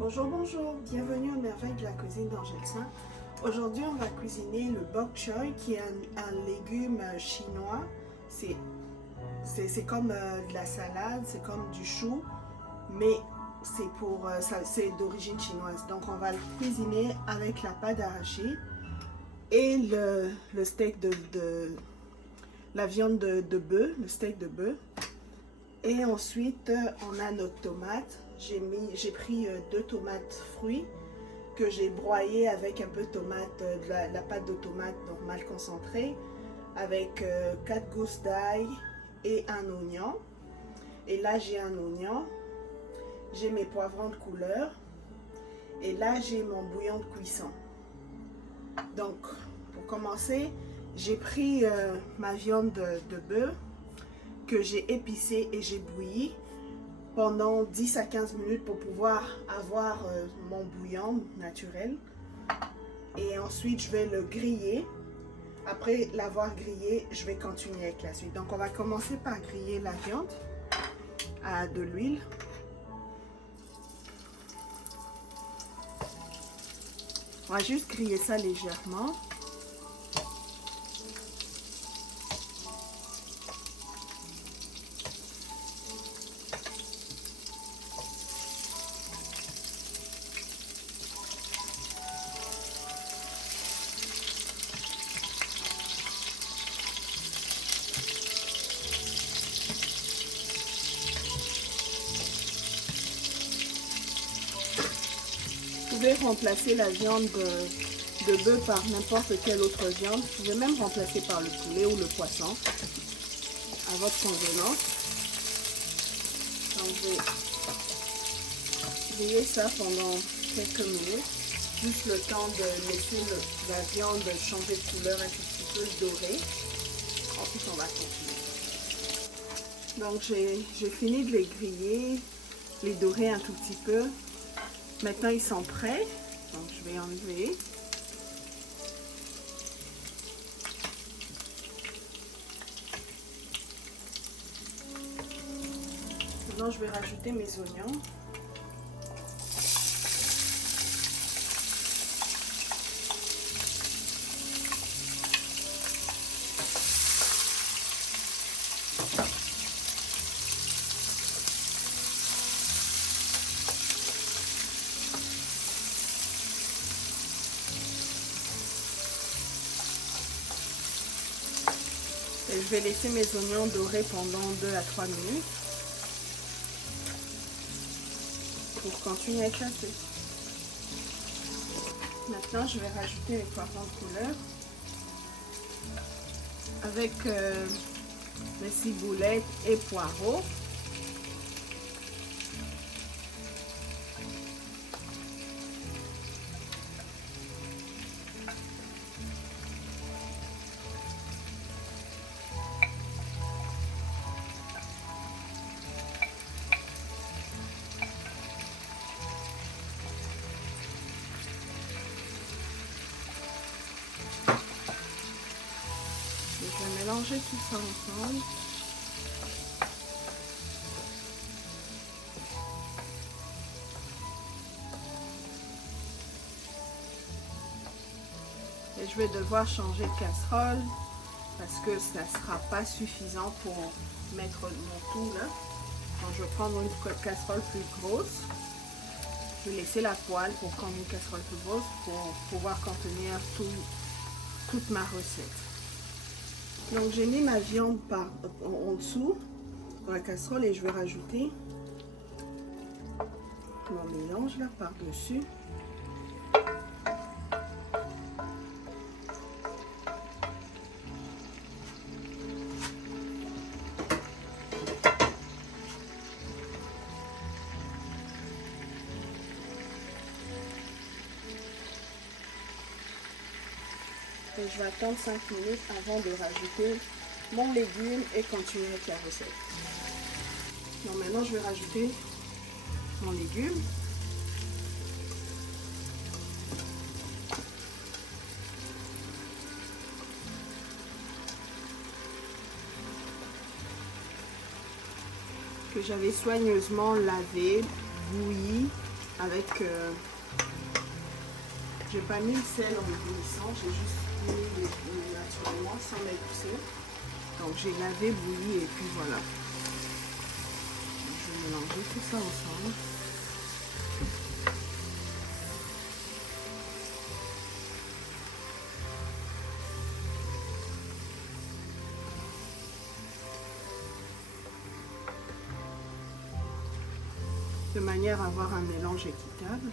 Bonjour, bonjour, bienvenue aux merveilles de la cuisine d'Angèle Saint. Aujourd'hui, on va cuisiner le bok choy qui est un légume chinois. C'est comme de la salade, c'est comme du chou, mais c'est d'origine chinoise. Donc, on va le cuisiner avec la pâte d'arachide et le steak la viande de bœuf, le steak de bœuf. Et ensuite, on a notre tomate. J'ai pris 2 tomates fruits que j'ai broyées avec un peu de tomate, la pâte de tomate normale concentrée, avec 4 gousses d'ail et un oignon. Et là, j'ai un oignon, j'ai mes poivrons de couleur, et là, j'ai mon bouillon de cuisson. Donc, pour commencer, j'ai pris ma viande de bœuf que j'ai épicée et j'ai bouilli pendant 10 à 15 minutes pour pouvoir avoir mon bouillon naturel. Et ensuite, je vais le griller. Après l'avoir grillé, je vais continuer avec la suite. Donc, on va commencer par griller la viande à de l'huile. On va juste griller ça légèrement. Vous pouvez remplacer la viande de bœuf par n'importe quelle autre viande. Vous pouvez même remplacer par le poulet ou le poisson à votre convenance. Donc, je vais griller ça pendant quelques minutes, juste le temps de laisser la viande changer de couleur un tout petit peu dorée. Ensuite, on va continuer. Donc, j'ai fini de les griller, les dorer un tout petit peu. Maintenant, ils sont prêts, donc je vais enlever. Maintenant, je vais rajouter mes oignons. Et je vais laisser mes oignons dorer pendant 2 à 3 minutes pour continuer avec la suite. Maintenant, je vais rajouter les poivrons de couleur avec mes ciboulettes et poireaux. Je vais mélanger tout ça ensemble. Et je vais devoir changer de casserole parce que ça ne sera pas suffisant pour mettre mon tout là. Donc, je vais prendre une casserole plus grosse. Je vais laisser la poêle pour prendre une casserole plus grosse pour pouvoir contenir toute ma recette. Donc j'ai mis ma viande en dessous dans la casserole et je vais rajouter mon mélange là par-dessus. Et je vais attendre 5 minutes avant de rajouter mon légume et continuer avec la recette. Donc maintenant je vais rajouter mon légume. Que j'avais soigneusement lavé, bouilli avec être que j'ai pas mis le sel en éblouissant, j'ai juste mis naturellement sans mettre du sel. Donc j'ai lavé, bouilli et puis voilà. Je vais mélanger tout ça ensemble. De manière à avoir un mélange équitable.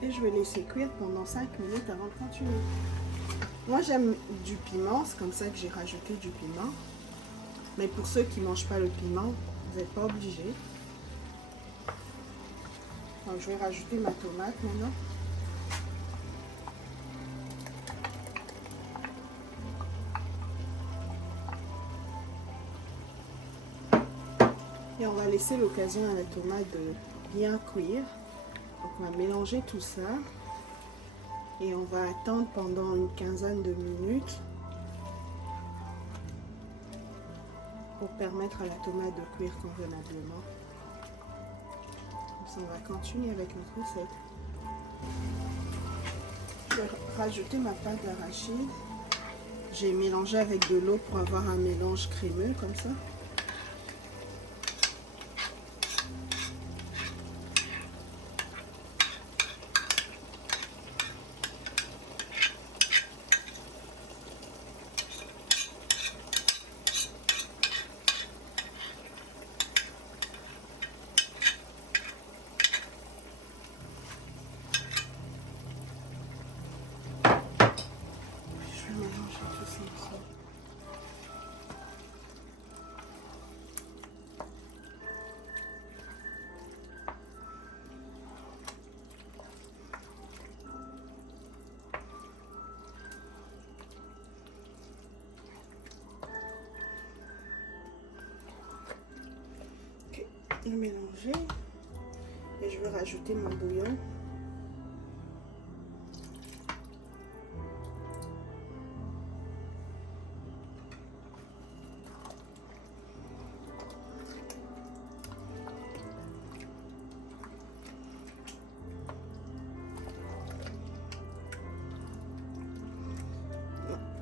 Et je vais laisser cuire pendant 5 minutes avant de continuer. Moi j'aime du piment, c'est comme ça que j'ai rajouté du piment. Mais pour ceux qui ne mangent pas le piment, vous n'êtes pas obligés. Donc je vais rajouter ma tomate maintenant. Et on va laisser l'occasion à la tomate de bien cuire. Donc on va mélanger tout ça. Et on va attendre pendant une quinzaine de minutes pour permettre à la tomate de cuire convenablement. On va continuer avec notre recette. Je vais rajouter ma pâte d'arachide. J'ai mélangé avec de l'eau pour avoir un mélange crémeux comme ça. Mélanger et je vais rajouter mon bouillon.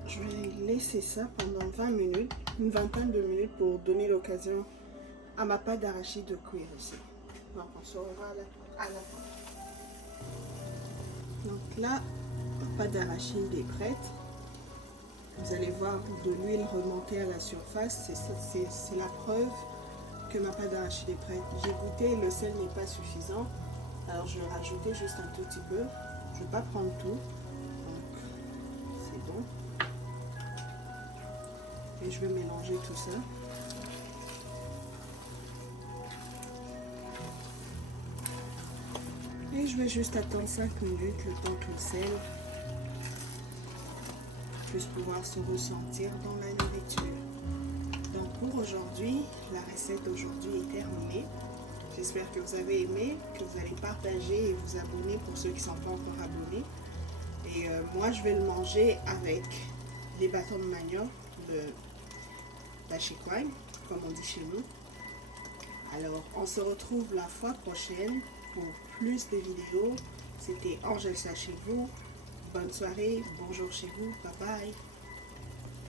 Je vais laisser ça pendant 20 minutes, une vingtaine de minutes pour donner l'occasion à ma pâte d'arachide de cuire aussi. Donc on se revoit à la fin. Donc là, la pâte d'arachide est prête. Vous allez voir de l'huile remonter à la surface. C'est la preuve que ma pâte d'arachide est prête. J'ai goûté, le sel n'est pas suffisant. Alors je vais rajouter juste un tout petit peu. Je ne vais pas prendre tout. Donc c'est bon. Et je vais mélanger tout ça. Et je vais juste attendre 5 minutes, le temps que le sel puisse pouvoir se ressentir dans ma nourriture. Donc pour aujourd'hui, la recette d'aujourd'hui est terminée. J'espère que vous avez aimé, que vous allez partager et vous abonner pour ceux qui ne sont pas encore abonnés. Et moi, je vais le manger avec des bâtons de manioc, d'Achikwang, comme on dit chez nous. Alors, on se retrouve la fois prochaine pour plus de vidéos. C'était Angèle chez vous. Bonne soirée, bonjour chez vous, bye bye.